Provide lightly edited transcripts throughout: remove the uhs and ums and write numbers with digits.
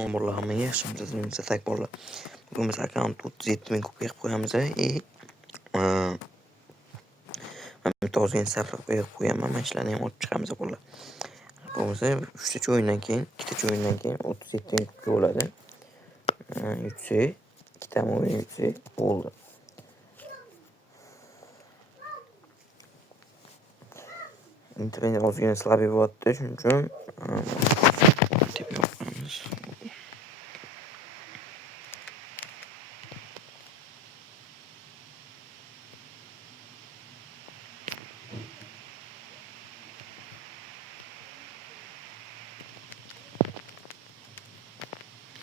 Assalomu bolalar, hammaga yaxshimi? Sizlarga tak bolalar. Bugun biz akkaunt 37 kupa qilib qo'yamiz mana bitta ozgina sarflab qo'yganman. Mana shularni ham olib chiqamiz bolalar. Bo'lmasa 3 ta o'yindan keyin, 2 ta o'yindan keyin 37 kupa bo'ladi. Yutsak, 2 ta o'yin yutsak bo'ldi. Internet ozgina slab bo'lyapti, shuning uchun deb yopamiz.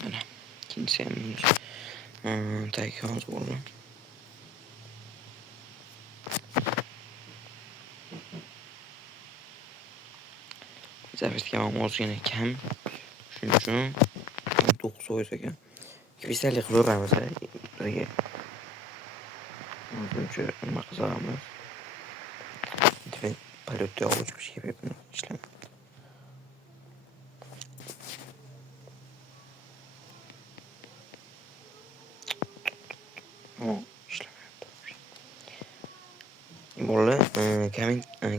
Mana ikkinchisi ham minus. Taykamiz bo'ldi. Zavisga ham ozgina kam. Shuning uchun 9 foiz ekan. Kvistalik qilaveramiz birga. O'zimcha nima qilamiz? Internet palyotda olib chiqishga bepul ishlamayapti. Bolalar,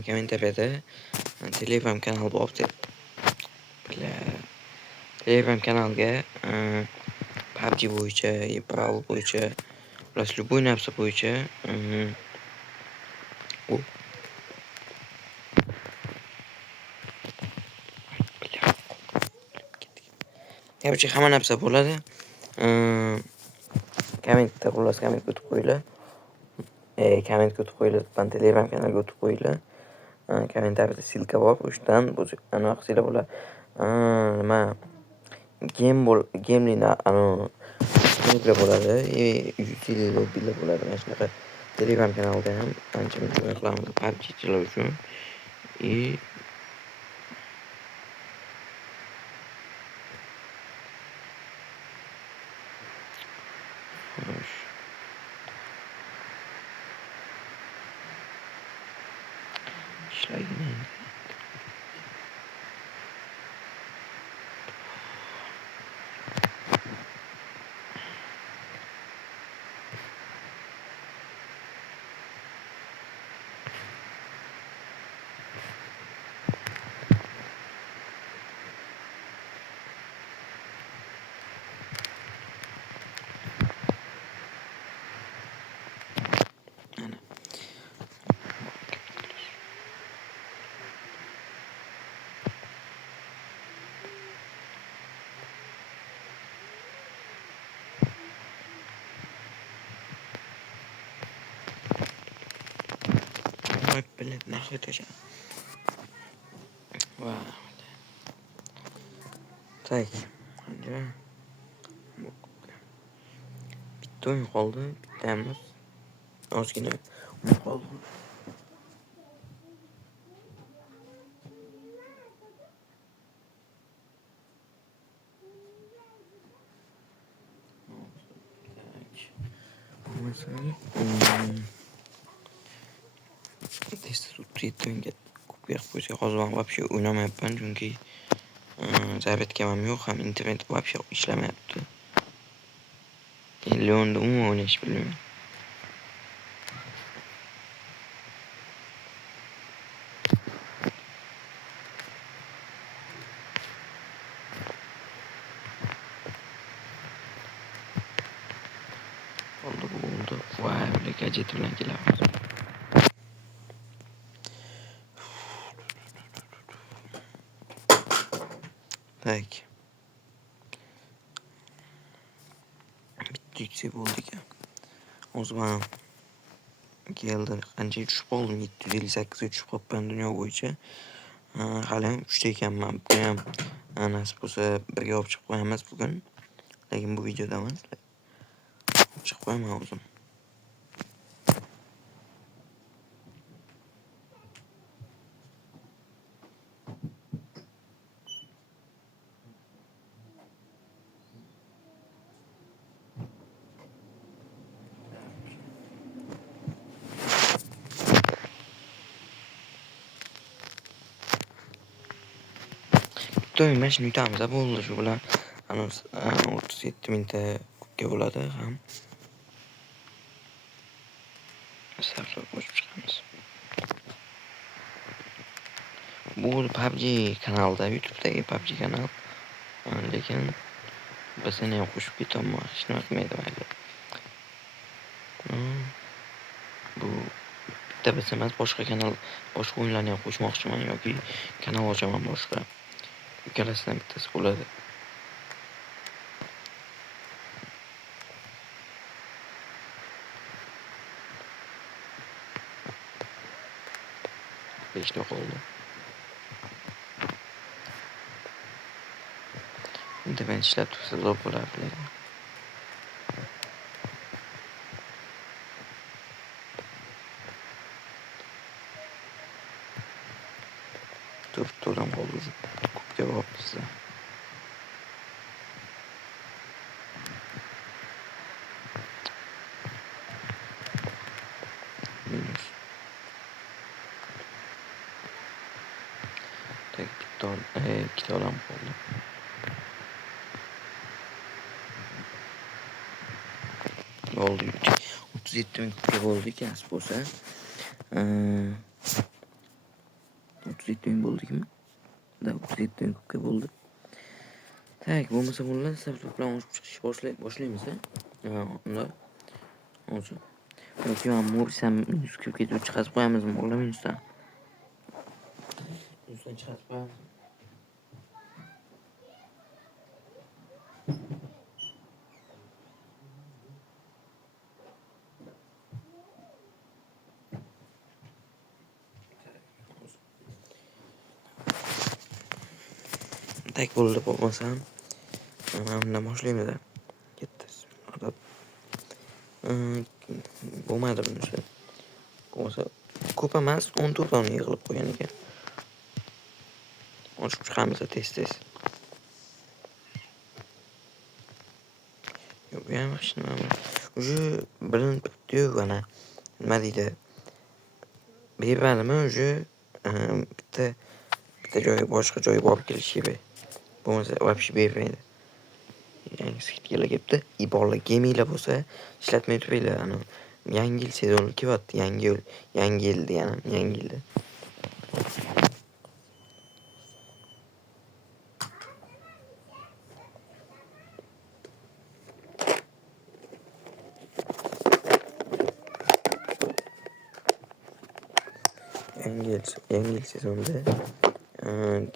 kommentariyada Telegram kanal bor. Telegram kanalga PUBG bo'yicha, Brawl bo'yicha, ular любой narsa bo'yicha hamma narsa bo'ladi. Kommentda xullas komment o'tib qo'yinglar. Komment o'tib qo'yinglar, Telegram kanalga o'tib qo'yinglar. Kommentariyada silka bor, o'shdan anaqa qilsanglar bo'ladi. Nima game'ni klublar bo'ladi, utility lobbylar bo'ladi. Mana shunaqa Telegram kanalda ham ancha-muncha o'yin qilamiz PUBG'chilar uchun. İşlerine. Блин, нахуй точно. Vay. Tak. Bitta o'yin qoldi, bittamiz. Ozgina o'yin qoldi. Testa tutib o'yinga kupa qilib qo'ysak, hozir ham вообще o'ynamayapman, chunki zaryadkam ham yo'q, ham internet вообще ishlamayapti. Leonda umuman o'ynash bilmayman. Oldu. Vay, böyle gadget bilan kelamiz. Tak. Bitta yuksak bo'ldi ekan. O'zi mana keldi, qancha tushib qoldim? 758 ga tushib qolibman dunyo bo'yicha. Hali ham 3 ta ekanman. Bugun ham nasib bo'lsa birga olib chiqib qo'yamiz bugun. Lekin bu videoda emas. Chiqib qo'yaman o'zim. Bitta o'yin mana shuni yutamiz bo'ldi shu bilan. hanuz 37 mingta kubga bo'ladi ham. Sabzor qo'shib chiqamiz. Bu PUBG kanalda, YouTube'dagi PUBG kanal. Lekin bizani ham qo'shib ketaman, hech nima qilmaydi mayli. Bu bitta biz emas, boshqa kanal, boshqa o'yinlarni ham qo'shmoqchiman yoki kanal ochaman boshqa. Ikkalasidan bittasi bo'ladi. Beshta qoldi. Internet ishlab tursa zo'r bo'lardi lekin. To'rtam qoldi. Kubga borib bizda. Minus. Ikkita odam qoldi. Bo'ldi. 37 ming kubga bo'ldi kasb bo'lsa. 37 ming bo'ldikmi? Da 37 ming kubga bo'ldi. Tak, bo'lmasa bunlar sabzor bilan oshib chiqishni boshlaymiz, ha? Unda. Hozir. Yoki men mo'rsam minus kubga chiqazib qo'yamizmi? Bo'ldi minusdan. Minusdan chiqazib qo'yamiz. Tak bo'ldi bo'lmasam. Bundan boshlaymiz. Ketdi. Bo'lmadi bunisi. Bo'lmasa ko'p emas, 14 tonni yig'ilib qo'ygan ekan. Ochib chiqamiz tez. Yo'q, bu ham hech nima emas. Uje bilinib turibdi-yu, mana nima deydi? Bermadimi uje bitta joy, boshqa joyga borib kelish kerak. Bo'lmasa вообще bermaydi. Yangi skitkalar kelibdi. Iborlar geminglar bo'lsa, ishlatmay turinglar. Yangi yil sezoni kelyapti. Yangi yil deganim, yangi yilda. Yangi yil sezonida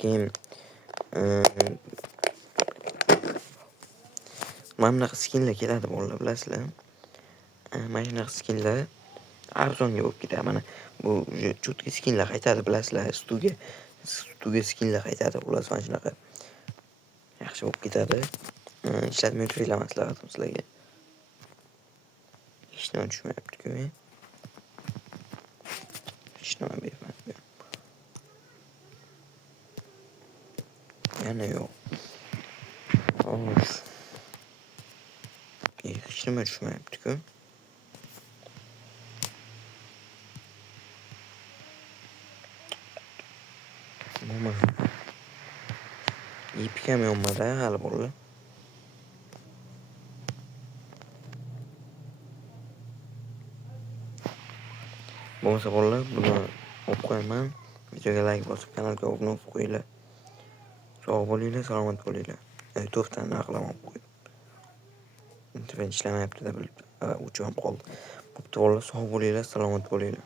game mana bunaqa skinlar keladi bolalar, bilasizlar? Mana shunaqa skinlar arzonga bo'lib ketadi. Mana bu chutki skinlar qaytadi, bilasizlar? Stuga skinlar qaytadi, xullas mana shunaqa. Yaxshi bo'lib ketadi. Ishlatmay turinglar, maslahatim sizlarga. Hech nima tushmayapti-ku. Hech nima bermadi. Yana yo'q. Hech nima tushmayapti-ku. Ipik ham yonmadi hali bolalar. Bo'lmasa bolalar, buni o'qib qo'yaman. Videoga like bosib, kanalga obuna bo'lib qo'yinglar. Sog' bo'linglar, salomat bo'linglar. To'xtani aqlamam qo'yib. Internet ishlamayapti-da, bilib, o'chib qoldi. Bo'pti bolalar, sog' bo'linglar, salomat bo'linglar.